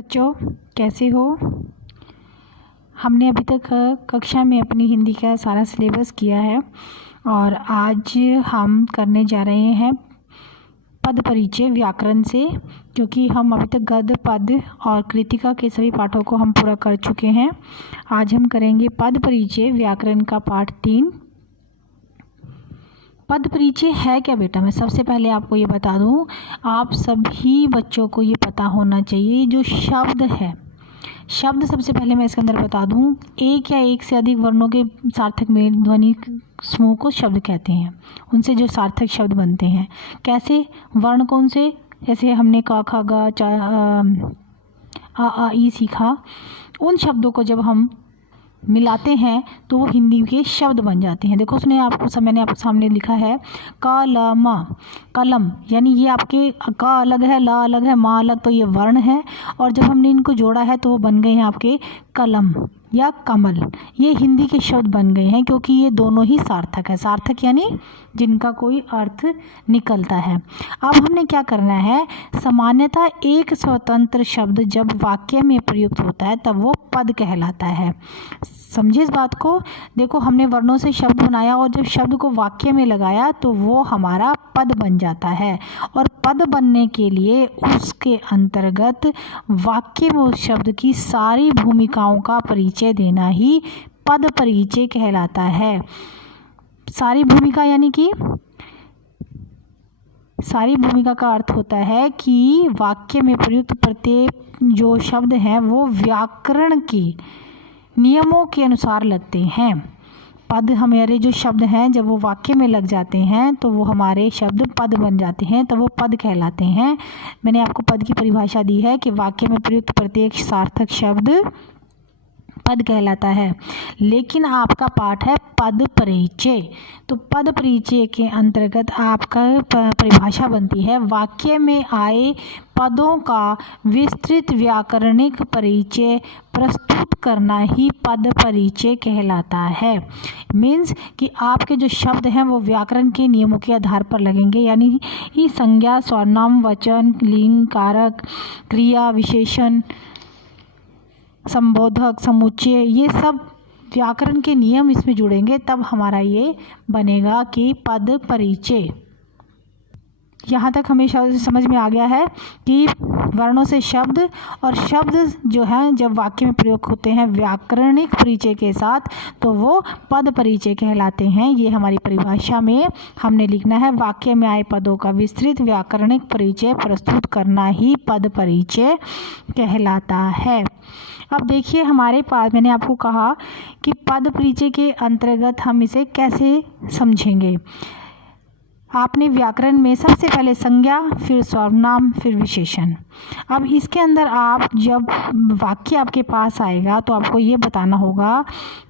बच्चों, कैसे हो। हमने अभी तक कक्षा में अपनी हिंदी का सारा सिलेबस किया है और आज हम करने जा रहे हैं पद परिचय व्याकरण से, क्योंकि हम अभी तक गद्य पद और कृतिका के सभी पाठों को हम पूरा कर चुके हैं। आज हम करेंगे पद परिचय व्याकरण का पाठ 3। पद परिचय है क्या बेटा? मैं सबसे पहले आपको ये बता दूं, आप सभी बच्चों को ये पता होना चाहिए जो शब्द है। शब्द सबसे पहले मैं इसके अंदर बता दूं, एक या एक से अधिक वर्णों के सार्थक मेल ध्वनि समूह को शब्द कहते हैं। उनसे जो सार्थक शब्द बनते हैं, कैसे? वर्ण कौन से? जैसे हमने क ख ग च आ ई सीखा। उन शब्दों को जब हम मिलाते हैं तो वो हिंदी के शब्द बन जाते हैं। देखो उसने आपको मैंने आपके सामने लिखा है कलम, कलम, यानी ये आपके क अलग है, ल अलग है, मा अलग, तो ये वर्ण है और जब हमने इनको जोड़ा है तो वो बन गए हैं आपके कलम या कमल। ये हिंदी के शब्द बन गए हैं क्योंकि ये दोनों ही सार्थक है। सार्थक यानी जिनका कोई अर्थ निकलता है। अब हमने क्या करना है, सामान्यतः एक स्वतंत्र शब्द जब वाक्य में प्रयुक्त होता है तब वो पद कहलाता है। समझिए इस बात को। देखो हमने वर्णों से शब्द बनाया और जब शब्द को वाक्य में लगाया तो वो हमारा पद बन जाता है और पद बनने के लिए उसके अंतर्गत वाक्य में उस शब्द की सारी भूमिकाओं का परिचय देना ही पद परिचय कहलाता है। सारी भूमिका यानी कि सारी भूमिका का अर्थ होता है कि वाक्य में प्रयुक्त प्रत्येक जो शब्द हैं वो व्याकरण के नियमों के अनुसार लगते हैं। पद हमारे जो शब्द हैं जब वो वाक्य में लग जाते हैं तो वो हमारे शब्द पद बन जाते हैं, तो वो पद कहलाते हैं। मैंने आपको पद की परिभाषा दी है कि वाक्य में प्रयुक्त प्रत्येक सार्थक शब्द पद कहलाता है। लेकिन आपका पाठ है पद परिचय, तो पद परिचय के अंतर्गत आपका परिभाषा बनती है वाक्य में आए पदों का विस्तृत व्याकरणिक परिचय प्रस्तुत करना ही पद परिचय कहलाता है। मीन्स कि आपके जो शब्द हैं वो व्याकरण के नियमों के आधार पर लगेंगे, यानी ये संज्ञा, सर्वनाम, वचन, लिंग, कारक, क्रिया, विशेषण, संबोधक, समुच्चय, ये सब व्याकरण के नियम इसमें जुड़ेंगे, तब हमारा ये बनेगा कि पद परिचय। यहाँ तक हमें समझ में आ गया है कि वर्णों से शब्द और शब्द जो हैं जब वाक्य में प्रयोग होते हैं व्याकरणिक परिचय के साथ तो वो पद परिचय कहलाते हैं। ये हमारी परिभाषा में हमने लिखना है, वाक्य में आए पदों का विस्तृत व्याकरणिक परिचय प्रस्तुत करना ही पद परिचय कहलाता है। अब देखिए हमारे पास, मैंने आपको कहा कि पद परिचय के अंतर्गत हम इसे कैसे समझेंगे। आपने व्याकरण में सबसे पहले संज्ञा, फिर सर्वनाम, फिर विशेषण। अब इसके अंदर आप जब वाक्य आपके पास आएगा तो आपको ये बताना होगा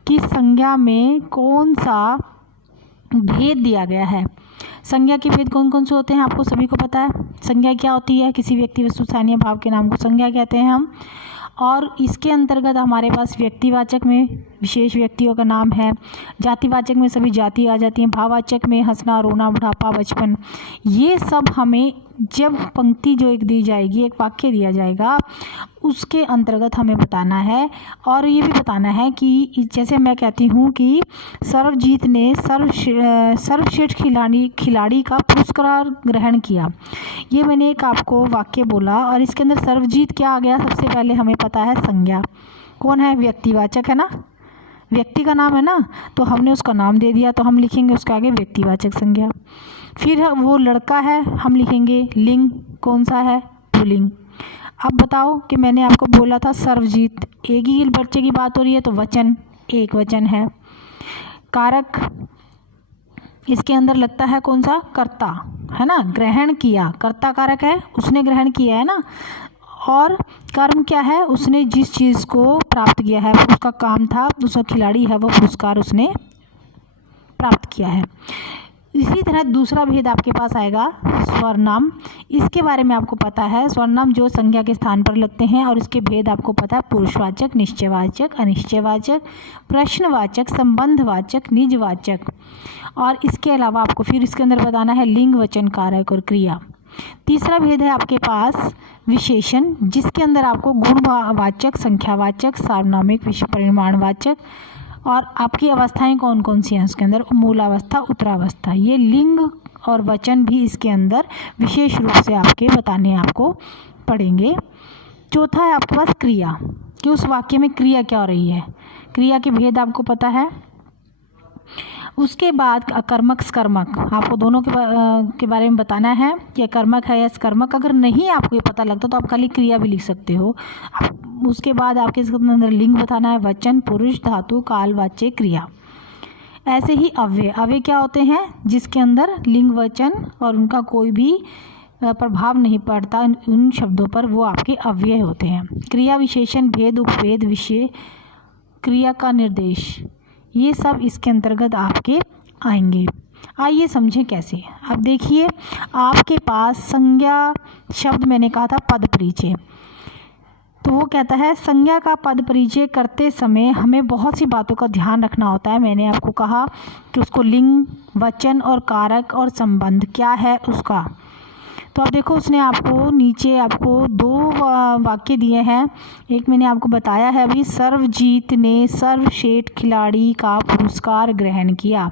कि संज्ञा में कौन सा भेद दिया गया है। संज्ञा के भेद कौन कौन से होते हैं आपको सभी को पता है। संज्ञा क्या होती है? किसी व्यक्ति, वस्तु, स्थानीय भाव के नाम को संज्ञा कहते हैं हम। और इसके अंतर्गत हमारे पास व्यक्तिवाचक में विशेष व्यक्तियों का नाम है, जातिवाचक में सभी जाति आ जाती हैं, भाववाचक में हंसना, रोना, बुढ़ापा, बचपन। ये सब हमें जब पंक्ति जो एक दी जाएगी, एक वाक्य दिया जाएगा, उसके अंतर्गत हमें बताना है। और ये भी बताना है कि जैसे मैं कहती हूँ कि सर्वजीत ने सर्वश्रेष्ठ खिलाड़ी का पुरस्कार ग्रहण किया। ये मैंने एक आपको वाक्य बोला और इसके अंदर सर्वजीत क्या आ गया? सबसे पहले हमें पता है संज्ञा कौन है? व्यक्तिवाचक है ना, व्यक्ति का नाम है ना, तो हमने उसका नाम दे दिया तो हम लिखेंगे उसके आगे व्यक्तिवाचक संज्ञा। फिर वो लड़का है, हम लिखेंगे लिंग कौन सा है? पुल्लिंग। अब बताओ कि मैंने आपको बोला था सर्वजीत, एक ही बच्चे की बात हो रही है तो वचन एक वचन है। कारक इसके अंदर लगता है कौन सा? कर्ता, है ना, ग्रहण किया, कर्ता कारक है, उसने ग्रहण किया है ना। और कर्म क्या है? उसने जिस चीज़ को प्राप्त किया है, उसका काम था, उसका खिलाड़ी है, वो पुरस्कार उसने प्राप्त किया है। इसी तरह दूसरा भेद आपके पास आएगा सर्वनाम। इसके बारे में आपको पता है, सर्वनाम जो संज्ञा के स्थान पर लगते हैं और इसके भेद आपको पता है, पुरुषवाचक, निश्चयवाचक, अनिश्चयवाचक, प्रश्नवाचक, संबंधवाचक, निजवाचक। और इसके अलावा आपको फिर इसके अंदर बताना है लिंग, वचन, कारक और क्रिया। तीसरा भेद है आपके पास विशेषण, जिसके अंदर आपको गुणवाचक, संख्यावाचक, सार्वनामिक, परिमाणवाचक और आपकी अवस्थाएं कौन कौन सी हैं उसके अंदर, मूलावस्था, उत्तरावस्था, ये लिंग और वचन भी इसके अंदर विशेष रूप से आपके बताने आपको पड़ेंगे। चौथा है आपके पास क्रिया, कि उस वाक्य में क्रिया क्या हो रही है, क्रिया के भेद आपको पता है। उसके बाद अकर्मक, स्कर्मक, आपको दोनों के बारे में बताना है कि कर्मक है या स्कर्मक। अगर नहीं आपको ये पता लगता तो आप खाली क्रिया भी लिख सकते हो। उसके बाद आपके इसके अंदर लिंग बताना है, वचन, पुरुष, धातु, काल, वाच्य, क्रिया। ऐसे ही अव्यय, अव्यय क्या होते हैं, जिसके अंदर लिंग, वचन और उनका कोई भी प्रभाव नहीं पड़ता उन शब्दों पर, वो आपके अव्यय होते हैं। क्रिया, विशेषण, भेद, उपभेद, विषय, क्रिया का निर्देश, ये सब इसके अंतर्गत आपके आएंगे। आइए समझें कैसे। अब देखिए आपके पास संज्ञा शब्द, मैंने कहा था पद परिचय, तो वो कहता है संज्ञा का पद परिचय करते समय हमें बहुत सी बातों का ध्यान रखना होता है। मैंने आपको कहा कि उसको लिंग, वचन और कारक और संबंध क्या है उसका। तो अब देखो उसने आपको नीचे आपको दो वाक्य दिए हैं। एक मैंने आपको बताया है अभी, सर्वजीत ने सर्वश्रेष्ठ खिलाड़ी का पुरस्कार ग्रहण किया।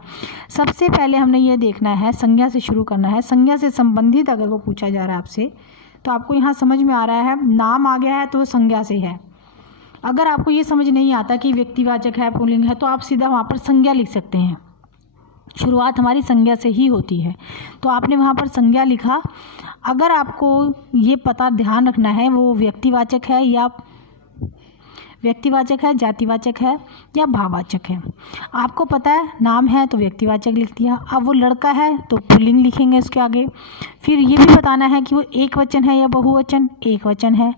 सबसे पहले हमने ये देखना है, संज्ञा से शुरू करना है। संज्ञा से संबंधित अगर वो पूछा जा रहा है आपसे, तो आपको यहाँ समझ में आ रहा है नाम आ गया है तो वो संज्ञा से है। अगर आपको ये समझ नहीं आता कि व्यक्तिवाचक है, पुल्लिंग है, तो आप सीधा वहाँ पर संज्ञा लिख सकते हैं। शुरुआत हमारी संज्ञा से ही होती है, तो आपने वहाँ पर संज्ञा लिखा। अगर आपको ये पता ध्यान रखना है वो व्यक्तिवाचक है या जातिवाचक है या भाववाचक है। आपको पता है नाम है तो व्यक्तिवाचक लिख दिया, अब वो लड़का है तो पुल्लिंग लिखेंगे उसके आगे। फिर ये भी बताना है कि वो एक वचन है या बहुवचन, एक वचन है।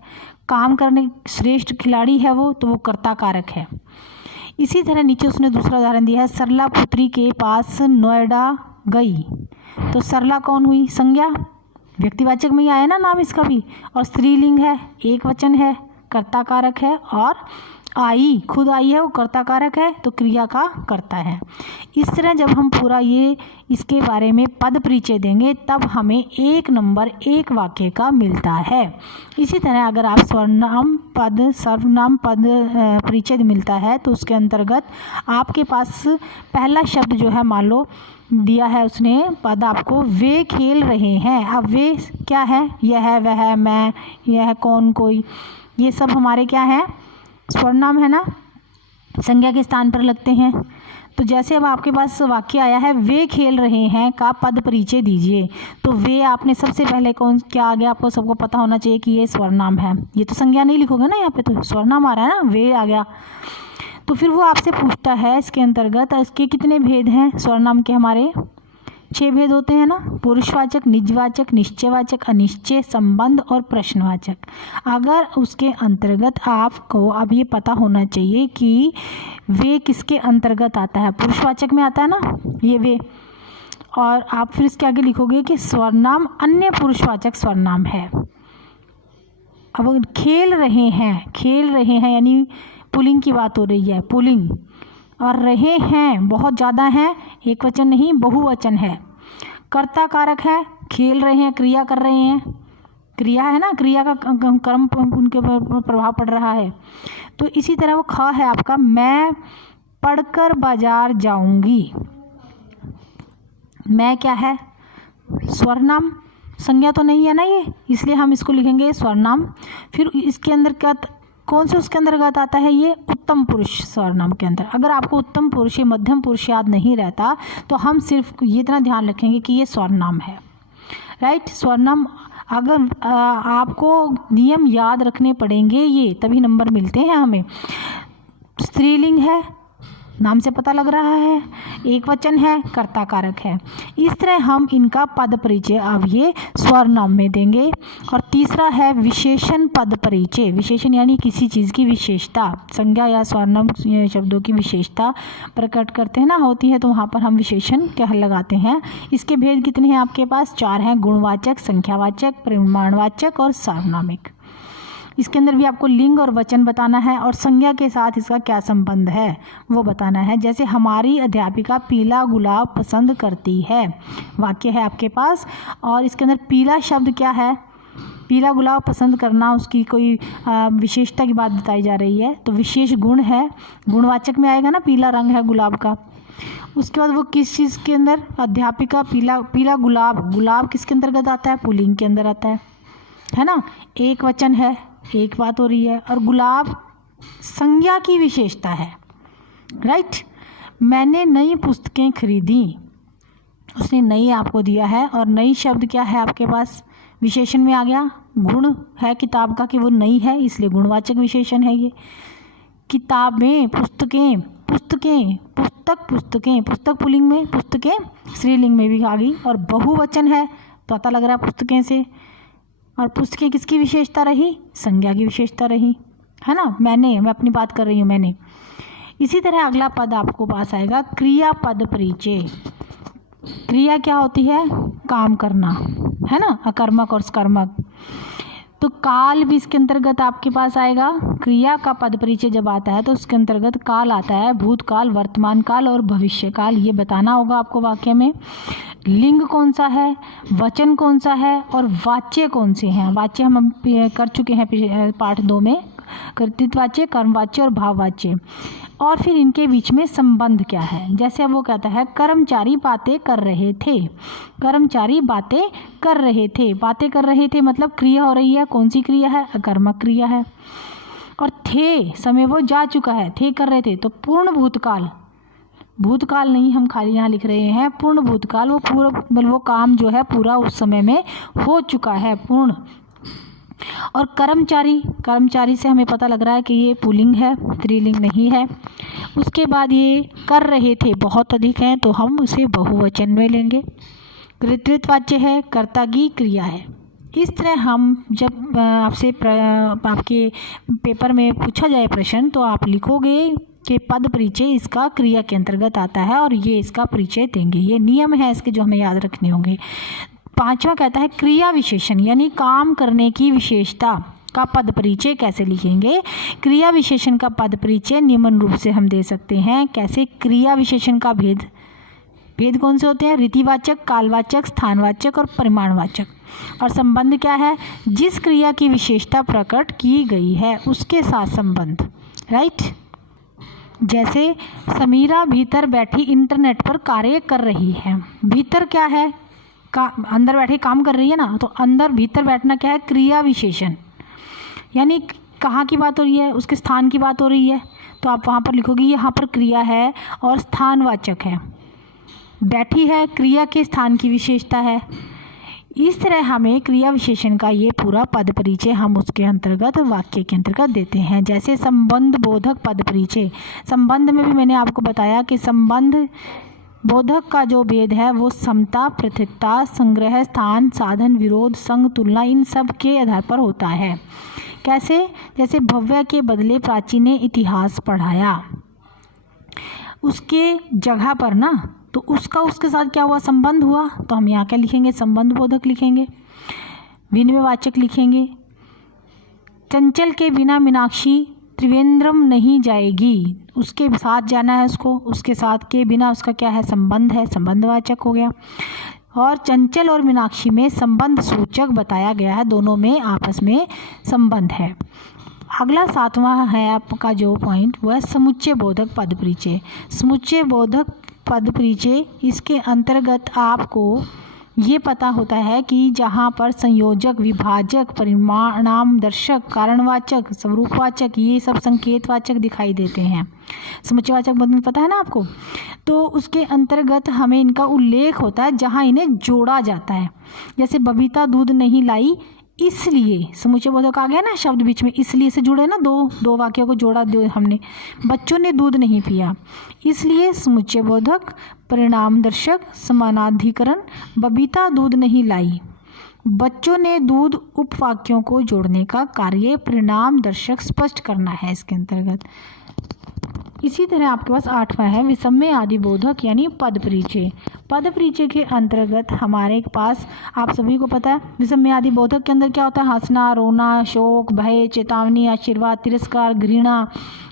काम करने श्रेष्ठ खिलाड़ी है वो, तो वो कर्ता कारक है। इसी तरह नीचे उसने दूसरा उदाहरण दिया है, सरला पुत्री के पास नोएडा गई, तो सरला कौन हुई, संज्ञा, व्यक्तिवाचक में ही आया ना नाम इसका भी, और स्त्रीलिंग है, एक वचन है, कर्ता कारक है, और आई, खुद आई है वो कर्ता कारक है, तो क्रिया का कर्ता है। इस तरह जब हम पूरा ये इसके बारे में पद परिचय देंगे तब हमें एक नंबर एक वाक्य का मिलता है। इसी तरह अगर आप सर्वनाम पद परिचय मिलता है तो उसके अंतर्गत आपके पास पहला शब्द जो है, मान लो दिया है उसने पद आपको, वे खेल रहे हैं। अब वे क्या है, यह, वह, मैं, यह, कौन, कोई, ये सब हमारे क्या है, सर्वनाम है ना, संज्ञा के स्थान पर लगते हैं। तो जैसे अब आपके पास वाक्य आया है वे खेल रहे हैं का पद परिचय दीजिए, तो वे आपने सबसे पहले क्या आ गया, आपको सबको पता होना चाहिए कि ये सर्वनाम है। ये तो संज्ञा नहीं लिखोगे ना, यहाँ पे तो सर्वनाम आ रहा है ना, वे आ गया। तो फिर वो आपसे पूछता है इसके अंतर्गत इसके कितने भेद हैं, सर्वनाम के हमारे 6 भेद होते हैं ना, पुरुषवाचक, निजवाचक, निश्चयवाचक, अनिश्चय, संबंध और प्रश्नवाचक। अगर उसके अंतर्गत आपको अब ये पता होना चाहिए कि वे किसके अंतर्गत आता है, पुरुषवाचक में आता है ना ये वे, और आप फिर इसके आगे लिखोगे कि सर्वनाम अन्य पुरुषवाचक सर्वनाम है। अब खेल रहे हैं यानी पुल्लिंग की बात हो रही है, पुल्लिंग, और रहे हैं बहुत ज़्यादा हैं, एक वचन नहीं बहुवचन है। कर्ता कारक है, खेल रहे हैं, क्रिया कर रहे हैं, क्रिया है ना, क्रिया का कर्म उनके प्रभाव पड़ रहा है। तो इसी तरह वो ख है आपका, मैं पढ़कर बाजार जाऊंगी। मैं क्या है, सर्वनाम, संज्ञा तो नहीं है ना ये, इसलिए हम इसको लिखेंगे सर्वनाम। फिर इसके अंदर क्या, कौन से उसके अंतर्गत आता है, ये उत्तम पुरुष सर्वनाम के अंदर। अगर आपको उत्तम पुरुष या मध्यम पुरुष याद नहीं रहता तो हम सिर्फ ये इतना ध्यान रखेंगे कि ये सर्वनाम है, राइट। सर्वनाम अगर आपको नियम याद रखने पड़ेंगे ये, तभी नंबर मिलते हैं हमें। स्त्रीलिंग है, नाम से पता लग रहा है, एक वचन है, कर्ता कारक है। इस तरह हम इनका पद परिचय अब ये सर्वनाम में देंगे। और तीसरा है विशेषण पद परिचय। विशेषण यानी किसी चीज़ की विशेषता, संज्ञा या सर्वनाम शब्दों की विशेषता प्रकट करते हैं ना, होती है, तो वहाँ पर हम विशेषण क्या लगाते हैं। इसके भेद कितने हैं आपके पास, 4 हैं, गुणवाचक, संख्यावाचक, परिमाणवाचक और सार्वनामिक। इसके अंदर भी आपको लिंग और वचन बताना है और संज्ञा के साथ इसका क्या संबंध है वो बताना है। जैसे हमारी अध्यापिका पीला गुलाब पसंद करती है, वाक्य है आपके पास, और इसके अंदर पीला शब्द क्या है, पीला गुलाब पसंद करना, उसकी कोई विशेषता की बात बताई जा रही है, तो विशेष गुण है, गुणवाचक में आएगा ना, पीला रंग है गुलाब का। उसके बाद वो किस चीज़ के अंदर, अध्यापिका पीला गुलाब, गुलाब किसके अंतर्गत आता है, पुल्लिंग के अंदर आता है ना, एक वचन है, एक बात हो रही है, और गुलाब संज्ञा की विशेषता है, राइट। मैंने नई पुस्तकें खरीदी, उसने नई आपको दिया है, और नई शब्द क्या है आपके पास, विशेषण में आ गया, गुण है किताब का कि वो नई है, इसलिए गुणवाचक विशेषण है ये। किताबें, पुस्तकें, पुस्तकें, पुस्तकें, पुस्तक पुल्लिंग में, पुस्तकें स्त्रीलिंग में भी आ गई, और बहुवचन है, पता लग रहा है पुस्तकें से। और पुस्तकें किसकी विशेषता रही, संज्ञा की विशेषता रही, है ना। मैं अपनी बात कर रही हूँ, मैंने। इसी तरह अगला पद आपको पास आएगा क्रिया पद परिचय। क्रिया क्या होती है, काम करना, है ना, अकर्मक और सकर्मक। तो काल भी इसके अंतर्गत आपके पास आएगा। क्रिया का पद परिचय जब आता है तो उसके अंतर्गत काल आता है, भूतकाल, वर्तमान काल और भविष्य काल, ये बताना होगा आपको वाक्य में। लिंग कौन सा है, वचन कौन सा है, और वाच्य कौन से हैं। वाच्य हम कर चुके हैं पाठ 2 में, कर्तृत्ववाच्य, कर्मवाच्य और भाववाच्य। और फिर इनके बीच में संबंध क्या है। जैसे अब वो कहता है कर्मचारी बातें कर रहे थे, कर्मचारी बातें कर रहे थे, बातें कर रहे थे मतलब क्रिया हो रही है, कौन सी क्रिया है, अकर्मक क्रिया है। और थे, समय वो जा चुका है, थे कर रहे थे, तो पूर्ण भूतकाल, भूतकाल नहीं हम खाली यहाँ लिख रहे हैं, पूर्ण भूतकाल, वो पूरा वो काम जो है पूरा उस समय में हो चुका है, पूर्ण। और कर्मचारी, कर्मचारी से हमें पता लग रहा है कि ये पुल्लिंग है, स्त्रीलिंग नहीं है। उसके बाद ये कर रहे थे, बहुत अधिक है तो हम उसे बहुवचन में लेंगे। कर्तृत्ववाच्य है, कर्ता की क्रिया है। इस तरह हम जब आपसे आपके पेपर में पूछा जाए प्रश्न तो आप लिखोगे कि पद परिचय इसका क्रिया के अंतर्गत आता है और ये इसका परिचय देंगे। ये नियम है इसके जो हमें याद रखने होंगे। 5वां कहता है क्रिया विशेषण, यानी काम करने की विशेषता का पद परिचय कैसे लिखेंगे। क्रिया विशेषण का पद परिचय निम्न रूप से हम दे सकते हैं। कैसे, क्रिया विशेषण का भेद कौन से होते हैं, रीतिवाचक, कालवाचक, स्थानवाचक और परिमाणवाचक। और संबंध क्या है, जिस क्रिया की विशेषता प्रकट की गई है उसके साथ संबंध, राइट। जैसे समीरा भीतर बैठी इंटरनेट पर कार्य कर रही है। भीतर क्या है, अंदर बैठे काम कर रही है ना, तो अंदर भीतर बैठना क्या है, क्रिया विशेषण, यानी कहाँ की बात हो रही है, उसके स्थान की बात हो रही है, तो आप वहाँ पर लिखोगे यहाँ पर क्रिया है और स्थानवाचक है। बैठी है, क्रिया के स्थान की विशेषता है। इस तरह हमें क्रिया विशेषण का ये पूरा पद परिचय हम उसके अंतर्गत वाक्य के अंतर्गत देते हैं। जैसे संबंध बोधक पद परिचय, संबंध में भी मैंने आपको बताया कि संबंध बोधक का जो भेद है वो समता, पृथकता, संग्रह, स्थान, साधन, विरोध, संग, तुलना, इन सब के आधार पर होता है। कैसे, जैसे भव्य के बदले प्राची ने इतिहास पढ़ाया, उसके जगह पर ना, तो उसका उसके साथ क्या हुआ, संबंध हुआ, तो हम यहाँ क्या लिखेंगे, संबंध बोधक लिखेंगे, विनिमयवाचक लिखेंगे। चंचल के बिना मीनाक्षी त्रिवेंद्रम नहीं जाएगी, उसके साथ जाना है उसको, उसके साथ के बिना उसका क्या है, संबंध है, संबंधवाचक हो गया। और चंचल और मीनाक्षी में संबंध सूचक बताया गया है, दोनों में आपस में संबंध है। अगला 7वां है आपका जो पॉइंट वो है समुच्चय बोधक पद परिचय। समुच्चय बोधक पद परिचय, इसके अंतर्गत आपको ये पता होता है कि जहाँ पर संयोजक, विभाजक, परिणाम दर्शक, कारणवाचक, स्वरूपवाचक, ये सब संकेतवाचक दिखाई देते हैं। समुच्चयवाचक पद पता है ना आपको, तो उसके अंतर्गत हमें इनका उल्लेख होता है जहाँ इन्हें जोड़ा जाता है। जैसे बबीता दूध नहीं लाई इसलिए, समुच्चय बोधक आ गया ना शब्द बीच में, इसलिए से जुड़े ना, दो वाक्यों को जोड़ा दो हमने। बच्चों ने दूध नहीं पिया इसलिए समुच्चय बोधक, परिणाम दर्शक, समानाधिकरण, बबीता दूध नहीं लाई, बच्चों ने दूध, उपवाक्यों को जोड़ने का कार्य परिणाम दर्शक स्पष्ट करना है इसके अंतर्गत। इसी तरह आपके पास 8वां है विषम्य आदि बोधक यानी पद परिचय। पद परिचय के अंतर्गत हमारे पास, आप सभी को पता है, विषम्य आदि बोधक के अंदर क्या होता है? हंसना, रोना, शोक, भय, चेतावनी, आशीर्वाद, तिरस्कार, घृणा,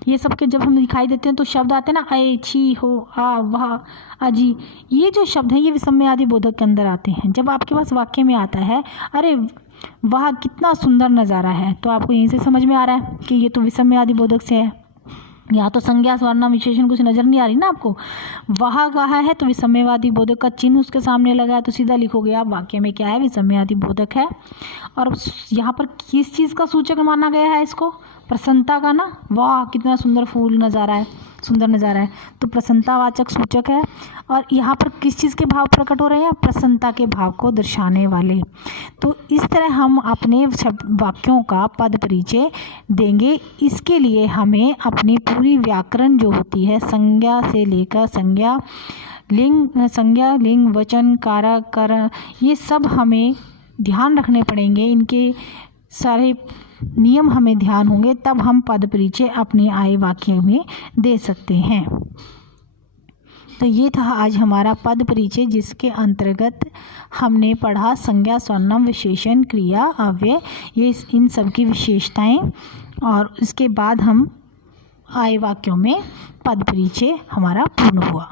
ये सब के जब हम दिखाई देते हैं तो शब्द आते हैं ना, अय, छी, हो, आ, वाह, अजी, ये जो शब्द हैं ये विषम्य आदि बोधक के अंदर आते हैं। जब आपके पास वाक्य में आता है अरे वाह कितना सुंदर नज़ारा है, तो आपको यहीं से समझ में आ रहा है कि ये तो विषम्य आदि बोधक से है। यहाँ तो संज्ञा सर्वनाम विशेषण कुछ नज़र नहीं आ रही ना आपको। वहाँ कहा है तो विषम्यवादी बोधक का चिन्ह उसके सामने लगा है, तो सीधा लिखोगे आप वाक्य में क्या है? विषम्यवादी बोधक है। और यहाँ पर किस चीज़ का सूचक माना गया है इसको? प्रसन्नता का ना। वाह कितना सुंदर फूल नज़ारा है, सुंदर नज़ारा है, तो प्रसन्नतावाचक सूचक है। और यहाँ पर किस चीज़ के भाव प्रकट हो रहे हैं? प्रसन्नता के भाव को दर्शाने वाले। तो इस तरह हम अपने वाक्यों का पद परिचय देंगे। इसके लिए हमें अपनी पूरी व्याकरण जो होती है, संज्ञा से लेकर संज्ञा, लिंग, वचन, कारक, कारण, ये सब हमें ध्यान रखने पड़ेंगे। इनके सारे नियम हमें ध्यान होंगे, तब हम पद परिचय अपने आए वाक्य में दे सकते हैं। तो ये था आज हमारा पद परिचय, जिसके अंतर्गत हमने पढ़ा संज्ञा, सर्वनाम, विशेषण, क्रिया, अव्यय, ये इन सब की विशेषताएं। और इसके बाद हम आए वाक्यों में पद परिचय हमारा पूर्ण हुआ।